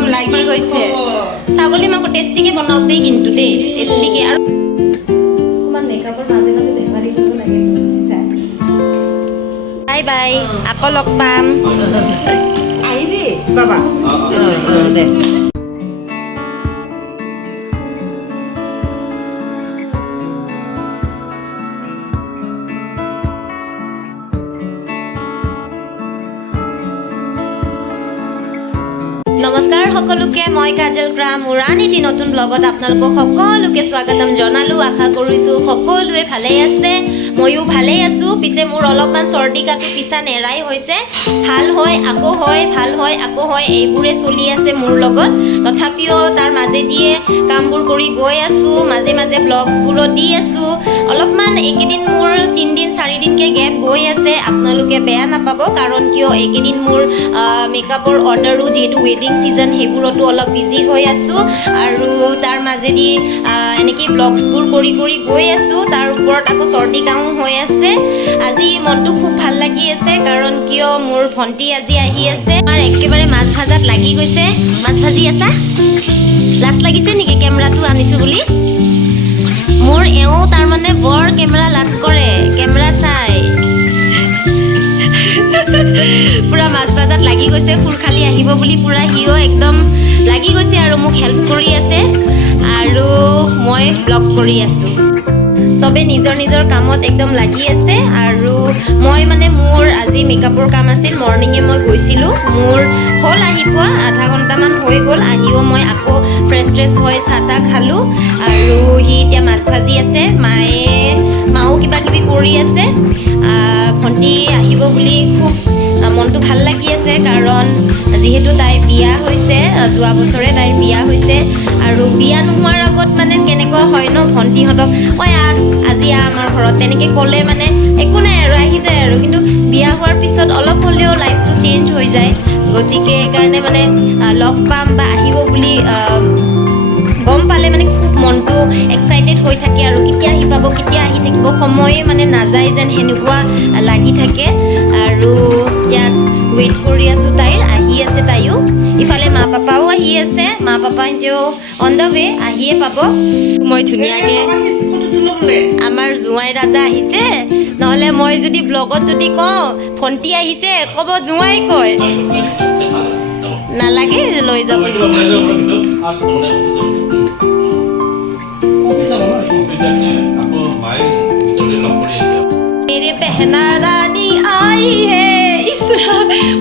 একদম লাগি গৈছে ছাগলী মাংস টেষ্টিকে বনাওক দেই কিন্তু দেই টেষ্টিকে আৰু অকমান মেকআপৰ মাজে মাজে ধেমালি কৰিব লাগে বাই বাই আকৌ লগ পাম আহিবি বাবা দে নমস্কাৰ সকলোকে মই কাজল গ্ৰাম মুৰানীটি নতুন ব্লগত আপোনালোকক সকলোকে স্বাগতম জনালো আশা কৰিছোঁ সকলোৱে ভালেই আছে ময়ো ভালেই আছোঁ পিছে মোৰ অলপমান চৰ্দি কাটো পিছা নেৰাই হৈছে ভাল হয় আকৌ হয় ভাল হয় আকৌ হয় এইবোৰে চলি আছে মোৰ লগত তথাপিও তাৰ মাজেদিয়ে কামবোৰ কৰি গৈ আছোঁ মাজে মাজে ব্লগছবোৰো দি আছোঁ অলপমান এইকেইদিন মোৰ 3 দিন 4 দিনকৈ গেপ গৈ আছে আপোনালোকে বেয়া নাপাব কাৰণ কিয় এইকেইদিন মোৰ মেকআপৰ অৰ্ডাৰো যিহেতু ৱেডিং সিজন সেইবোৰতো অলপ বিজি হৈ আছোঁ আৰু তাৰ মাজেদি এনেকৈ ব্লগছবোৰ কৰি কৰি গৈ আছোঁ তাৰ ওপৰত আকৌ চৰ্দি কামো হৈ আছে আজি মনটো খুব ভাল লাগি আছে কাৰণ কিয় মোৰ ভণ্টি আজি আহি আছে আমাৰ একেবাৰে মাছ ভাজাত লাগি গৈছে মাছ ভাজি আছা লাজ লাগিছে নেকি কেমেৰাটো আনিছোঁ বুলি মোৰ এওঁ তাৰমানে বৰ কেমেৰা লাজ কৰে কেমেৰা চাই পুৰা মাছ ভাজাত লাগি গৈছে ফুলখালি আহিব বুলি পুৰা হিও একদম লাগি গৈছে আৰু মোক হেল্প কৰি আছে আৰু মই ব্লগ কৰি আছোঁ চবে নিজৰ নিজৰ কামত একদম লাগি আছে আৰু মই মানে মোৰ আজি মেকআপৰ কাম আছিল মৰ্ণিঙে মই গৈছিলোঁ মোৰ হ'ল আহি পোৱা আধা ঘণ্টামান হৈ গ'ল আহিও মই আকৌ ফ্ৰেছ হৈ চাহ তাহ খালোঁ আৰু সি এতিয়া মাছ ভাজি আছে মাও কিবা কিবি কৰি আছে ভণ্টি আহিব বুলি খুব মনটো ভাল লাগি আছে কাৰণ যিহেতু তাইৰ বিয়া হৈছে যোৱা বছৰে তাইৰ বিয়া হৈছে আৰু বিয়া নোহোৱাৰ আগত মানে কেনেকুৱা হয় ন ভণ্টিহঁতক মই আজি আমাৰ ঘৰত তেনেকৈ ক'লে মানে একো নাই আৰু আহি যায় আৰু কিন্তু বিয়া হোৱাৰ পিছত অলপ হ'লেও লাইফটো চেঞ্জ হৈ যায় গতিকে সেইকাৰণে মানে লগ পাম বা আহিব বুলি গম পালে মানে খুব মনটো এক্সাইটেড হৈ থাকে আৰু কেতিয়া আহি পাব কেতিয়া আহি থাকিব সময়ে মানে নাযায় যেন সেনেকুৱা লাগি থাকে আৰু ইয়াত ৱেইট কৰি আছোঁ তাইৰ আহি আছে তাইও ইফালে মা পাপাও আহি আছে মা পাপা এতিয়াও অন দ্য ৱে আহিয়ে পাব মই ধুনীয়াকৈ আমাৰ জোঁৱাই ৰাজা আহিছে নহ'লে মই যদি ব্লগত যদি কওঁ ভণ্টি আহিছে ক'ব জোঁৱাই কয় নালাগে লৈ যাব मेरे बहना रानी आई है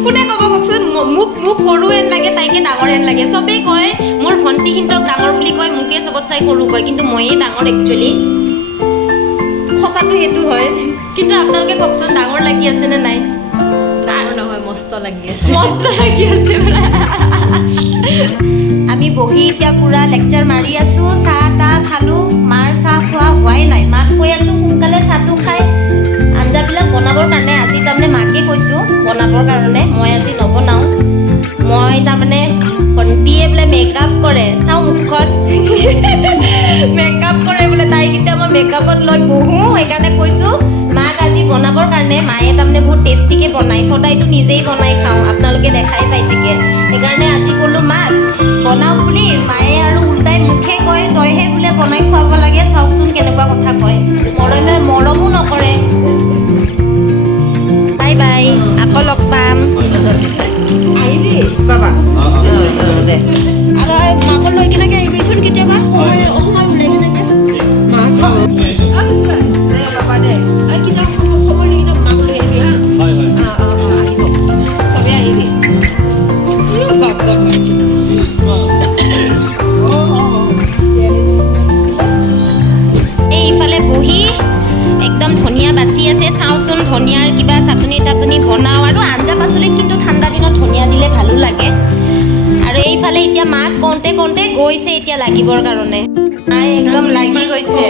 কোনে ক'ব কওকচোন মোক সৰু হেন লাগে তাইকে ডাঙৰ হেন লাগে চবেই কয় মোৰ ভণ্টিহঁতক ডাঙৰ বুলি কয় মোকে চবত চাই সৰু কয় কিন্তু ময়েই ডাঙৰ একচুৱেলি সঁচাটো সেইটো হয় কিন্তু আপোনালোকে কওকচোন ডাঙৰ লাগি আছেনে নাই ডাঙৰ নহয় মস্ত লাগি আছে আমি বহি এতিয়া পুৰা লেকচাৰ মাৰি আছোঁ চাহ তাহ খালোঁ মাৰ চাহ খোৱা হোৱাই নাই মাক কৈ আছোঁ সোনকালে চাহটো খাই আঞ্জাবিলাক বনাবৰ কাৰণে আজি তাৰমানে মাকে কৈছোঁ বনাবৰ কাৰণে মই আজি নবনাওঁ মই তাৰমানে ভণ্টিয়ে বোলে মেকআপ কৰে চাওঁ মুখখন মেকআপ কৰে বোলে তাইক এতিয়া মই মেকআপত লৈ বহোঁ সেইকাৰণে কৈছোঁ মাক আজি বনাবৰ কাৰণে মায়ে তাৰমানে বহুত টেষ্টিকৈ বনায় সদায়তো নিজেই বনাই খাওঁ আপোনালোকে দেখাই পাই থাকে সেইকাৰণে আজি ক'লোঁ মাক বনাওঁ বুলি মায়ে আৰু উল্টাই মুখে কয় তইহে বোলে বনাই খুৱাব লাগে চাওকচোন কেনেকুৱা কথা কয় মৰমো নকৰে বাই বাই আকৌ লগ পাম আহিবি বাবা দে আৰু মাকৰ লৈ কেনেকৈ আহিবিচোন কেতিয়াবা সময় ওলাই কেনেকৈ মাক দে বাবা দে সময় লৈ কিনে মাক লৈ আহিবি হা আহিব চবেই আহিবি এইফালে বহি একদম ধনিয়া বাচি আছে চাওঁচোন ধনিয়াৰ কিবা চাটনি তাটনি বনাওঁ আৰু আঞ্জা পাচলিত কিন্তু ঠাণ্ডা দিনত ধনিয়া দিলে ভালো লাগে আৰু এইফালে এতিয়া মাক কওঁতে গৈছে এতিয়া লাগিবৰ কাৰণে একদম লাগি গৈছে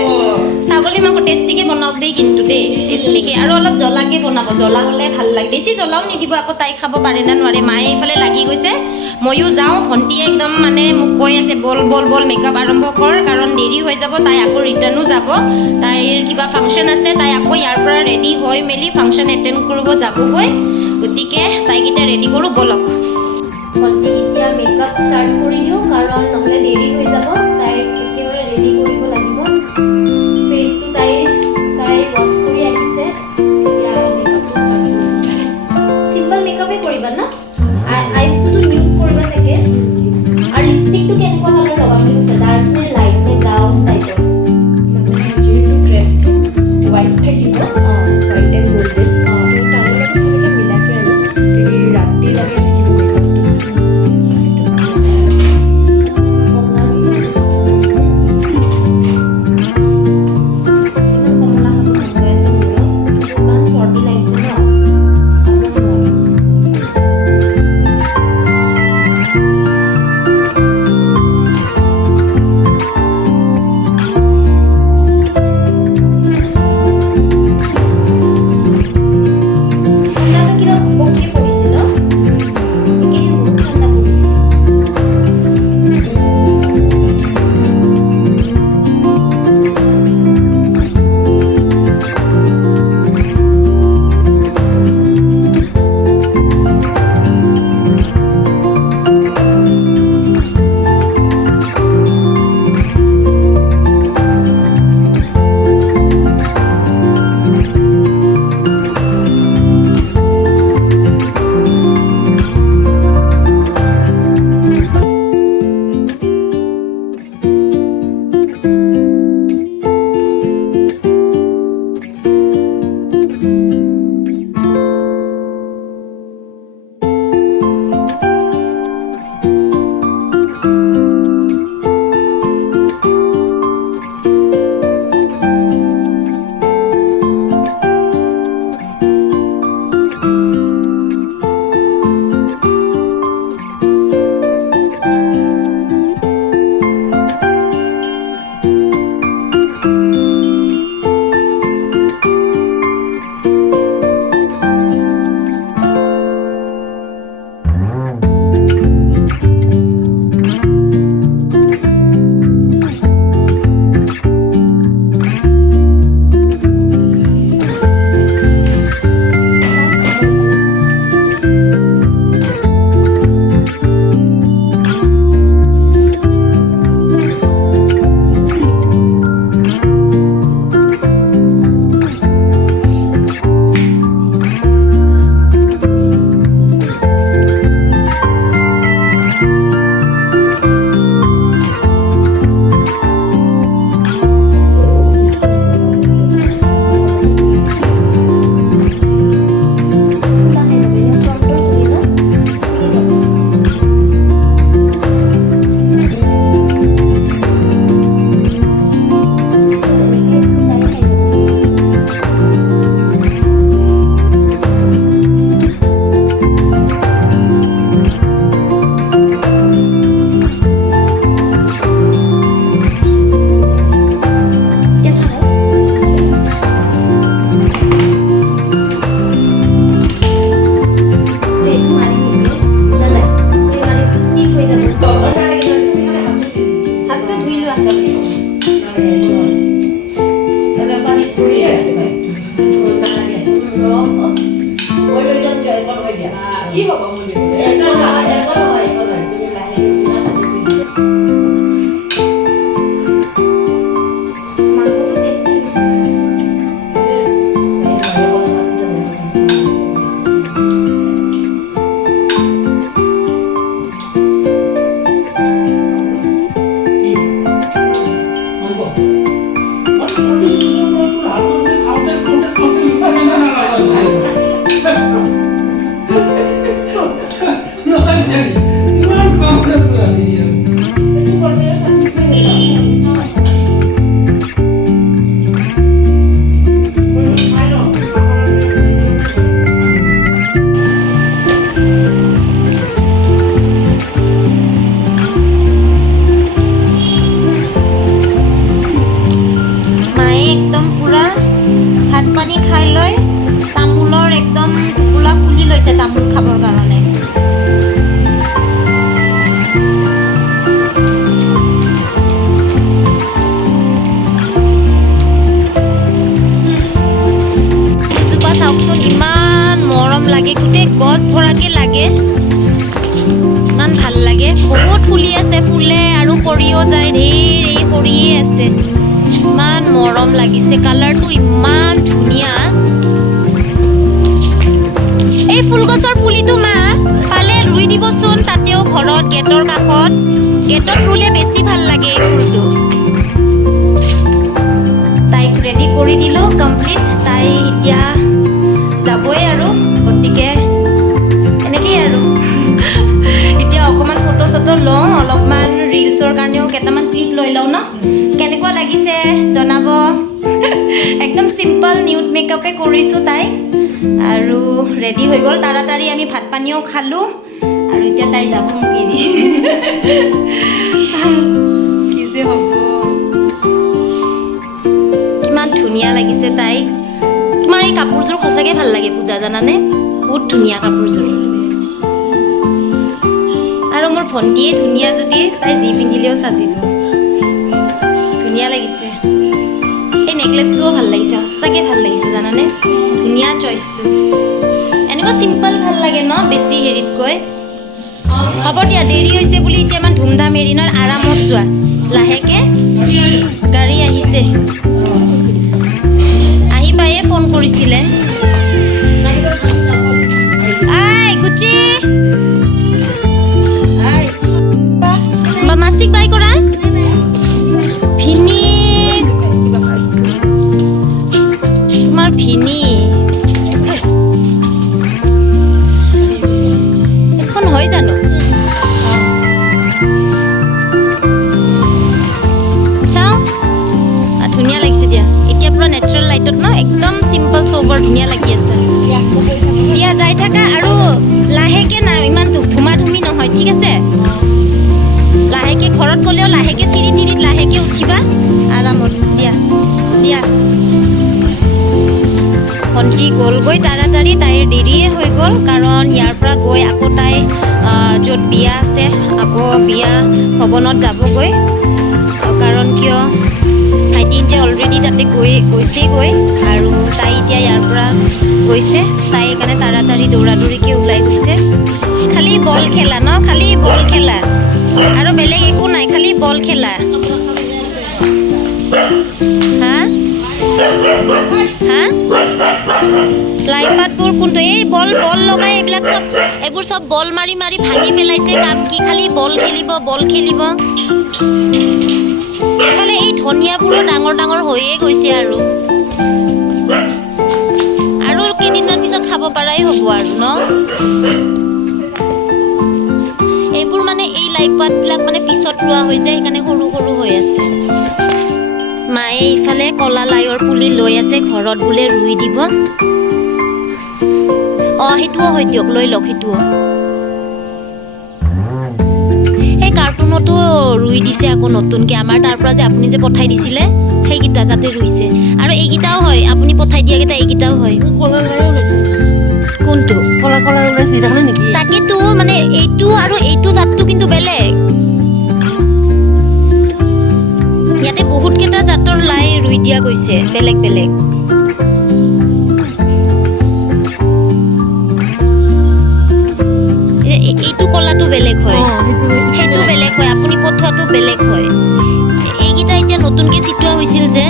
ছাগলী মাংস টেষ্টিকৈ বনাওক দেই কিন্তু দেই টেষ্টিকৈ আৰু অলপ জ্বলাকৈ বনাব জ্বলা হ'লে ভাল লাগে বেছি জ্বলাও নিদিব আকৌ তাই খাব পাৰে নে নোৱাৰে মায়ে এইফালে লাগি গৈছে ময়ো যাওঁ ভণ্টিয়ে একদম মানে মোক কৈ আছে বল মেকআপ আৰম্ভ কৰ কাৰণ দেৰি হৈ যাব তাই আকৌ ৰিটাৰ্ণো যাব তাইৰ কিবা ফাংচন আছে তাই আকৌ ইয়াৰ পৰা ৰেডি হৈ মেলি ফাংচন এটেণ্ড কৰিব যাবগৈ গতিকে তাইক এতিয়া ৰেডি কৰোঁ বলক ভণ্টিক এতিয়া মেকআপ ষ্টাৰ্ট কৰি দিওঁ, কাৰণ নহ'লে দেৰি হৈ যাব। তাইক একেবাৰে ৰেডি কৰিব লাগিব। ফেচটো তাই ৱাছ কৰি আহিছে। এতিয়া মেকআপটো ষ্টাৰ্ট কৰিম। চিম্পল মেকআপে কৰিবা ন? আইচটোতো নিউড কৰিবা চাগে। আৰু লিপষ্টিকটো কেনেকুৱা কালাৰ লগাম বুলি কৈছে? ডাৰ্ক নে লাইট নে ব্ৰাউন টাইপৰ? মানে যিহেতু ড্ৰেছটো হোৱাইট থাকিব, হোৱাইট এণ্ড গল্ডেন, তাৰে লগত তেনেকৈ মিলাকে আৰু এই ৰাতিলৈকে থাকিব মেকআপটো। কমলা ইমান কমলা খাব মন গৈ আছে মোৰো। ইমান চৰ্দি লাগিছে ন, খাব নোৱাৰোঁ। ঠাণ্ডাটো কিবা ঘপককৈ পৰিছে ন? এইকেইদিন বহুত ঠাণ্ডা পৰিছে। কি হ'ব বুলি মাংসটো টেষ্টি হৈছে। মায়ে একদম পুৰা ভাত পানী খাই লৈ তামোলৰ একদম টোপোলা খুলি লৈছে তামোল খাবৰ কাৰণে। এজোপা চাওকচোন, ইমান মৰম লাগে, গোটেই গছ ভৰাকে লাগে। ইমান ভাল লাগে বহুত ফুলি আছে ফুলে আৰু সৰিও যায় ঢেৰ এই সৰিয়ে আছে ইমান মৰম লাগিছে কালাৰটো ইমান ধুনীয়া এই ফুলগছৰ পুলিটো মা পালে ৰুই দিবচোন তাতেও ঘৰত গেটৰ কাষত গেটত ৰুলে বেছি ভাল লাগে এই ফুলটো তাইক ৰেডি কৰি দিলোঁ কমপ্লিট তাই এতিয়া যাবই আৰু গতিকে এনেকেই আৰু এতিয়া অকণমান ফটো চটো লওঁ অলপমান ৰিলছৰ কাৰণেও কেইটামান ক্লিপ লৈ লওঁ ন কেনেকুৱা লাগিছে জনাব একদম চিম্পল নিউড মেকআপে কৰিছোঁ তাই আৰু ৰেডি হৈ গ'ল তাড়াতাড়ি আমি ভাত পানীও খালোঁ আৰু এতিয়া তাই যাব মোক এৰি কি যে হ'ব কিমান ধুনীয়া লাগিছে তাইক তোমাৰ এই কাপোৰযোৰ সঁচাকৈ ভাল লাগে পূজা জানানে বহুত ধুনীয়া কাপোৰযোৰ আৰু মোৰ ভণ্টিয়ে ধুনীয়া যদি তাই যি পিন্ধিলেও চাজিব ধুনীয়া লাগিছে এই নেকলেছটোও ভাল লাগিছে সঁচাকৈ ভাল লাগিছে জানানে ধুনীয়া চইচটো এনেকুৱা চিম্পল ভাল লাগে ন বেছি হেৰিতকৈ হ'ব দিয়া দেৰি হৈছে বুলি এতিয়া ইমান ধুমধাম হেৰি নহয় আৰামত যোৱা লাহেকৈ গাড়ী আহিছে আহি পায়ে ফোন কৰিছিলে আই গুচি মাসিক বাই কৰা ভিনি তোমাৰ ভিনি এখন হয় জানো চাওঁ ধুনীয়া লাগিছে দিয়া এতিয়া পুৰা নেচাৰেল লাইটত ন একদম চিম্পল চবৰ ধুনীয়া লাগি আছে দিয়া যাই থাকা আৰু লাহেকৈ না ইমান ধুমাধুমি নহয় ঠিক আছে লাহেকৈ ঘৰত গ'লেও লাহেকৈ চিৰি তিৰিত লাহেকৈ উঠিবা আৰামত দিয়া দিয়া ভণ্টি গ'লগৈ তাড়াতাড়ি তাইৰ দেৰিয়ে হৈ গ'ল কাৰণ ইয়াৰ পৰা গৈ আকৌ তাই য'ত বিয়া আছে আকৌ বিয়া ভৱনত যাবগৈ কাৰণ কিয় ভাইটি এতিয়া অলৰেডি তাতে গৈছেগৈ আৰু তাই এতিয়া ইয়াৰ পৰা গৈছে তাই সেইকাৰণে তাড়াতাড়ি দৌৰা দৌৰিকৈ ওলাই গৈছে খালি বল খেলা ন খালি বল খেলা আৰু বেলেগ একো নাই খালি বল খেলা হা হা লাইপাতবোৰ কোনটো এই বল বল লগাই এইবোৰ চব বল মাৰি মাৰি ভাঙি পেলাইছে কাম কি খালি বল খেলিব এইফালে এই ধনিয়াবোৰো ডাঙৰ ডাঙৰ হৈয়ে গৈছে আৰু কেইদিনমান পিছত খাব পৰাই হ'ব আৰু ন এইবোৰ মানে এই লাই পাতবিলাক মানে পিছত ৰোৱা হৈ যায় সেইকাৰণে সৰু সৰু হৈ আছে মায়ে ইফালে কলা লাইৰ পুলি লৈ আছে ঘৰত বোলে ৰুই দিব অঁ সেইটোও হয় দিয়ক লৈ লওক সেইটোও এই কাৰ্টুনতো ৰুই দিছে আকৌ নতুনকৈ আমাৰ তাৰ পৰা যে আপুনি যে পঠাই দিছিলে সেইকেইটা তাতে ৰুইছে আৰু এইকেইটাও হয় আপুনি পঠাই দিয়াকেইটা এইকেইটাও হয় কোনটো তাকেতো মানে এইটো আৰু এইটো জাতটো কিন্তু বেলেগ ইয়াতে বহুত কেইটা জাতৰ লাই ৰুই দিয়া গৈছে বেলেগ বেলেগ এইটো কলাটো বেলেগ হয় সেইটো বেলেগ হয় আপুনি পঠোৱাটো বেলেগ হয় এইকেইটা এতিয়া নতুনকৈ চিটোৱা হৈছিল যে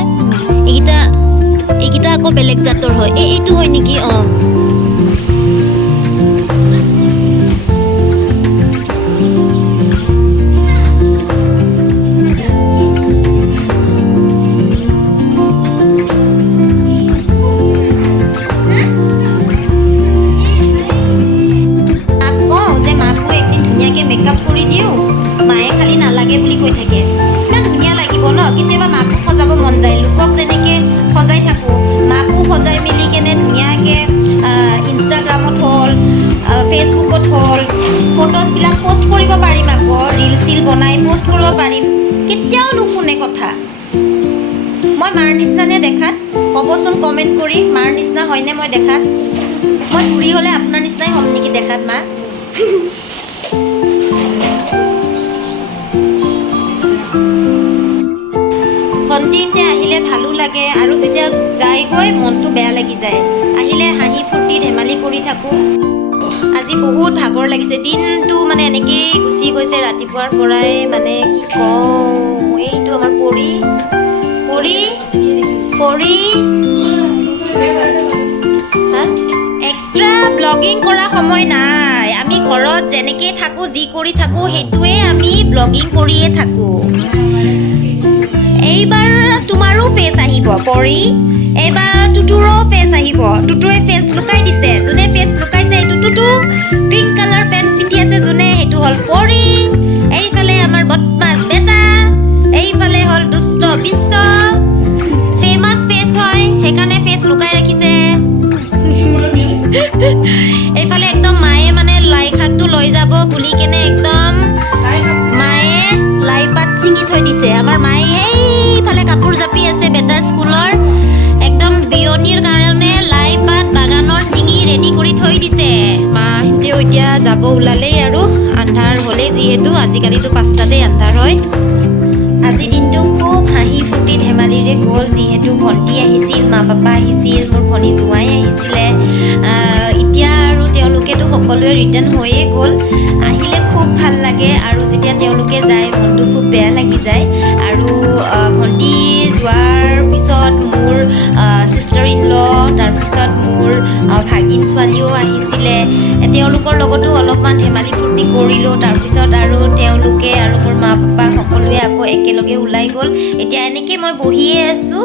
এইকেইটা আকৌ বেলেগ জাতৰ হয় এইটো হয় নেকি অঁ মেকআপ কৰি দিওঁ মায়ে খালি নালাগে বুলি কৈ থাকে ইমান ধুনীয়া লাগিব ন কেতিয়াবা মাকো সজাব মন যায় লোকক যেনেকৈ সজাই থাকোঁ মাকো সজাই মেলি কেনে ধুনীয়াকৈ ইনষ্টাগ্ৰামত হ'ল ফেচবুকত হ'ল ফটোজবিলাক পষ্ট কৰিব পাৰিম আকৌ ৰিল চিল বনাই পষ্ট কৰিব পাৰিম কেতিয়াও নুশুনে কথা মই মাৰ নিচিনানে দেখাত ক'বচোন কমেণ্ট কৰি মাৰ নিচিনা হয়নে মই দেখাত মই ঘূৰি হ'লে আপোনাৰ নিচিনাই হ'ম নেকি দেখাত মা ভণ্টিহঁতে আহিলে ভালো লাগে আৰু যেতিয়া যায়গৈ মনটো বেয়া লাগি যায় আহিলে হাঁহি ফূৰ্তি ধেমালি কৰি থাকোঁ আজি বহুত ভাগৰ লাগিছে দিনটো মানে এনেকেই গুচি গৈছে ৰাতিপুৱাৰ পৰাই মানে কি কওঁ এইটো আমাৰ পৰি হা এক্সট্ৰা ব্লগিং কৰা সময় নাই আমি ঘৰত যেনেকে থাকোঁ যি কৰি থাকোঁ সেইটোৱে আমি ব্লগিং কৰিয়ে থাকোঁ এইবাৰ তোমাৰো ফেচ আহিব পৰি এইবাৰ টুটুৰো ফেচ আহিব টুটুৱে ফেচ লুকাই দিছে যোনে ফেচ লুকাইছে এইটো টুটু পিংক কালাৰ পেণ্ট পিন্ধি আছে যোনে সেইটো হ'ল পৰি এইফালে আমাৰ বদমাছ বেটা এইফালে হ'ল দুষ্ট বিশ্ব ফেমাছ ফেচ হয় সেইকাৰণে ফেচ লুকাই ৰাখিছে এইফালে একদম মায়ে মানে লাই শাকটো লৈ যাব বুলি কেনে একদম মায়ে লাই পাত ছিঙি থৈ দিছে আমাৰ মায়ে এইফালে কাপোৰ জাপি আছে বেটাৰ স্কুলৰ একদম বিয়নিৰ কাৰণে লাই পাত বাগানৰ ছিঙি ৰেডি কৰি থৈ দিছে মাহঁতেও এতিয়া যাব ওলালেই আৰু আন্ধাৰ হ'লেই যিহেতু আজিকালিতো 5টাতেই আন্ধাৰ হয় আজি দিনটো খুব হাঁহি ফূৰ্তি ধেমালিৰে গ'ল যিহেতু ভণ্টি আহিছিল মা পাপা আহিছিল মোৰ ভনী জোঁৱাই আহিছিলে এতিয়া আৰু তেওঁলোকেতো সকলোৱে ৰিটাৰ্ণ হৈয়ে গ'ল আহিলে খুব ভাল লাগে আৰু যেতিয়া তেওঁলোকে যায় মনটো খুব বেয়া লাগি যায় আৰু ভণ্টি যোৱাৰ পিছত মোৰ ছিষ্টাৰ ইন ল তাৰপিছত মোৰ ভাগিন ছোৱালীও আহিছিলে তেওঁলোকৰ লগতো অলপমান ধেমালি ফূৰ্তি কৰিলোঁ তাৰপিছত আৰু তেওঁলোকে আৰু মোৰ মা পাপা সকলোৱে আকৌ একেলগে ওলাই গ'ল এতিয়া এনেকৈ মই বহিয়ে আছোঁ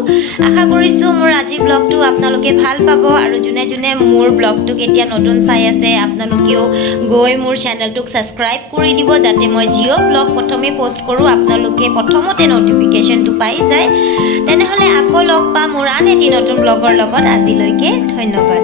আশা কৰিছোঁ মোৰ আজিৰ ব্লগটো আপোনালোকে ভাল পাব আৰু যোনে যোনে মোৰ ব্লগটোক এতিয়া নতুন চাই আছে আপোনালোকেও গৈ মোৰ চেনেলটোক ছাবস্ক্ৰাইব কৰি দিব যাতে মই জিঅ' ব্লগ প্ৰথমে পষ্ট কৰোঁ আপোনালোকে প্ৰথমতে ন'টিফিকেশ্যনটো পাই যায় তেনেহ'লে আকৌ লগ পাম মোৰ আন এটি নতুন ব্লগৰ লগত আজিলৈকে ধন্যবাদ